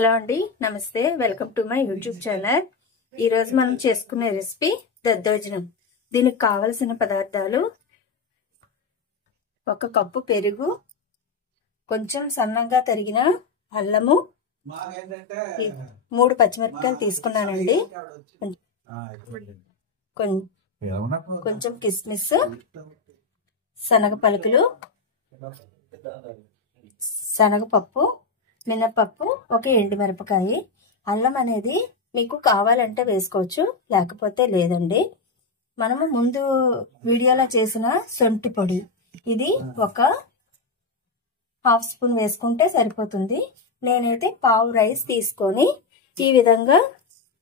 Hello అండి, నమస్తే. Welcome to my YouTube channel. ఈరోజు మనం చేసుకునే రెసిపీ దద్దోజనం. దీనికి కావలసిన పదార్థాలు: 1 కప్పు పెరుగు, కొంచెం సన్నంగా తరిగిన అల్లము, 3 పచ్చిమిరపకాయలు తీసుకున్నానండి, కొంచెం కిస్మిస్, శనగ పలుకులు, శనగపప్పు, మినపప్పు, 1 ఎండుమిరపకాయ. అల్లం అనేది మీకు కావాలంటే వేసుకోవచ్చు, లేకపోతే లేదండి. మనము ముందు వీడియోలో చేసిన సొంటి పొడి, ఇది 1/2 స్పూన్ వేసుకుంటే సరిపోతుంది. నేనైతే పావు రైస్ తీసుకొని ఈ విధంగా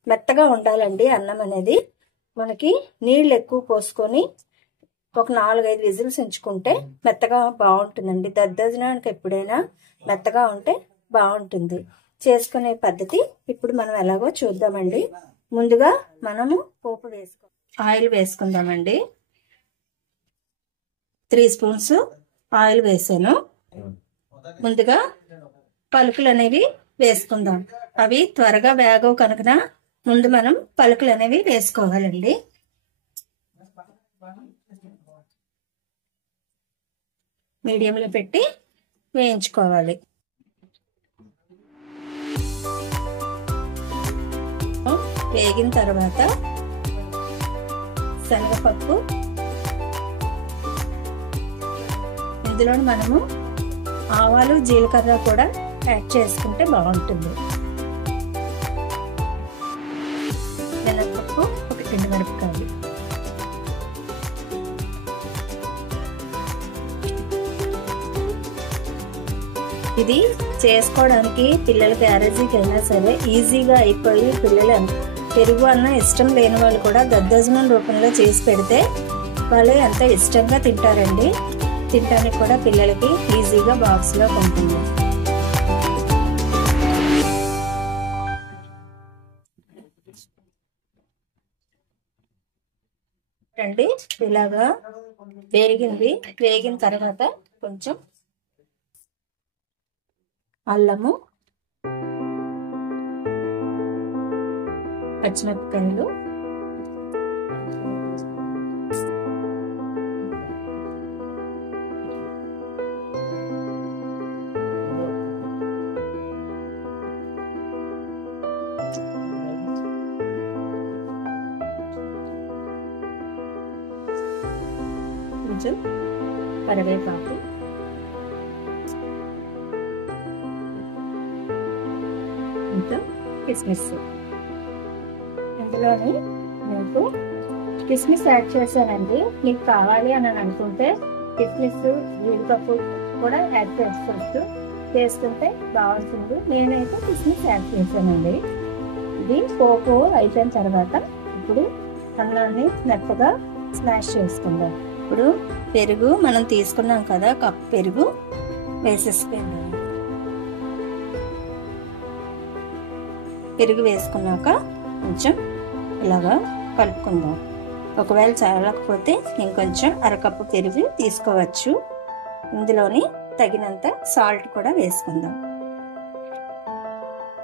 మెత్తగా ఉండాలండి. అన్నం అనేది మనకి నీళ్ళు ఎక్కువ పోసుకొని ఒక 4-5 విజిల్స్ ఉంచుకుంటే మెత్తగా బాగుంటుందండి. దద్దోజనానికి ఎప్పుడైనా మెత్తగా ఉంటే బాగుంటుంది. చేసుకునే పద్ధతి ఇప్పుడు మనం ఎలాగో చూద్దామండి. ముందుగా మనము పోపు ఆయిల్ వేసుకుందామండి. 3 స్పూన్స్ ఆయిల్ వేసాను. ముందుగా పలుకులు అనేవి వేసుకుందాం. అవి త్వరగా వేగవు కనుక ముందు మనం పలుకులు అనేవి వేసుకోవాలండి. మీడియంలో పెట్టి వేయించుకోవాలి. వేగిన తర్వాత శనగపప్పు, ఇందులో మనము ఆవాలు, జీలకర్ర కూడా యాడ్ చేసుకుంటే బాగుంటుంది. మినపప్పు, 1 ఎండుమిరపకాయలు. ఇది చేసుకోవడానికి పిల్లల క్యారేజీకి అయినా సరే ఈజీగా అయిపోయి, పిల్లలు పెరుగు అన్న ఇష్టం లేని వాళ్ళు కూడా దద్దోజనం రూపంలో చేసి పెడితే వాళ్ళు ఎంత ఇష్టంగా తింటారండి. తినడానికి కూడా పిల్లలకి ఈజీగా బాక్స్లో ఉంటుంది. అండి ఇలాగా వేగిన తర్వాత కొంచెం అల్లము, పచ్చిమిరపకాయలు, కొంచెం కరివేపాకు, కొంచెం కిస్మిస్. ఇందులోని మీకు కిస్మిస్ యాడ్ చేశానండి. మీకు కావాలి అని అనుకుంటే కిస్మిస్, జీడిపప్పు కూడా యాడ్ చేసుకోవచ్చు. చేసుకుంటే బాగుంటుంది. నేనైతే కిస్మిస్ యాడ్ చేశానండి. ఇది పోపు అయిపోయిన తర్వాత ఇప్పుడు అన్నాన్ని మెత్తగా స్మాష్ చేసుకుందాం. ఇప్పుడు పెరుగు మనం తీసుకున్నాం కదా, కప్పు పెరుగు వేసేసుకుందాం. పెరుగు వేసుకున్నాక కొంచెం ఇలాగా కలుపుకుందాం. ఒకవేళ చాలకపోతే ఇంకొంచెం 1/2 కప్పు పెరుగు తీసుకోవచ్చు. ఇందులోని తగినంత సాల్ట్ కూడా వేసుకుందాం.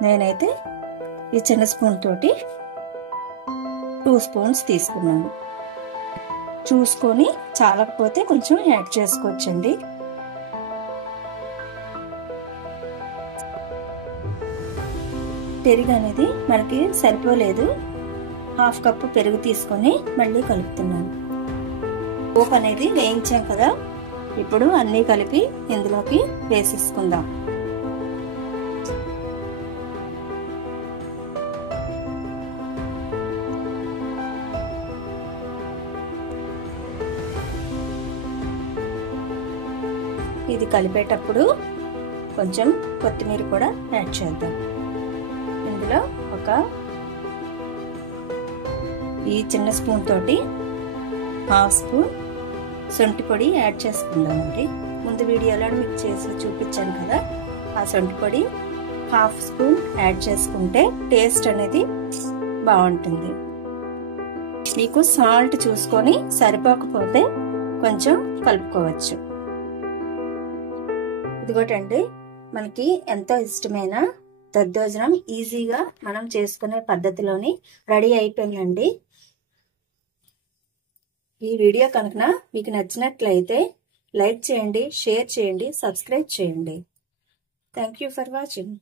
నేనైతే ఈ చిన్న స్పూన్ తోటి 2 స్పూన్స్ తీసుకున్నాను. చూసుకొని చాలకపోతే కొంచెం యాడ్ చేసుకోవచ్చండి. పెరుగు అనేది మనకి సరిపోలేదు, 1/2 కప్పు పెరుగు తీసుకొని మళ్ళీ కలుపుతున్నాను. పోపు అనేది వేయించాం కదా, ఇప్పుడు అన్నీ కలిపి ఇందులోకి వేసేసుకుందాం. ఇది కలిపేటప్పుడు కొంచెం కొత్తిమీర కూడా యాడ్ చేద్దాం. ఇందులో ఈ చిన్న స్పూన్ తోటి 1/2 స్పూన్ సొంటి పొడి యాడ్ చేసుకుందామండి. ముందు వీడియోలో మీకు చేసి చూపించాను కదా, ఆ సొంటి పొడి 1/2 స్పూన్ యాడ్ చేసుకుంటే టేస్ట్ అనేది బాగుంటుంది. మీకు సాల్ట్ చూసుకొని సరిపోకపోతే కొంచెం కలుపుకోవచ్చు. ఇదిగోటండి మనకి ఎంతో ఇష్టమైన దద్దోజనం ఈజీగా మనం చేసుకునే పద్ధతిలోని రెడీ అయిపోయిందండి. ఈ వీడియో కనుక మీకు నచ్చినట్లయితే లైక్ చేయండి, షేర్ చేయండి, సబ్స్క్రైబ్ చేయండి. Thank you for watching.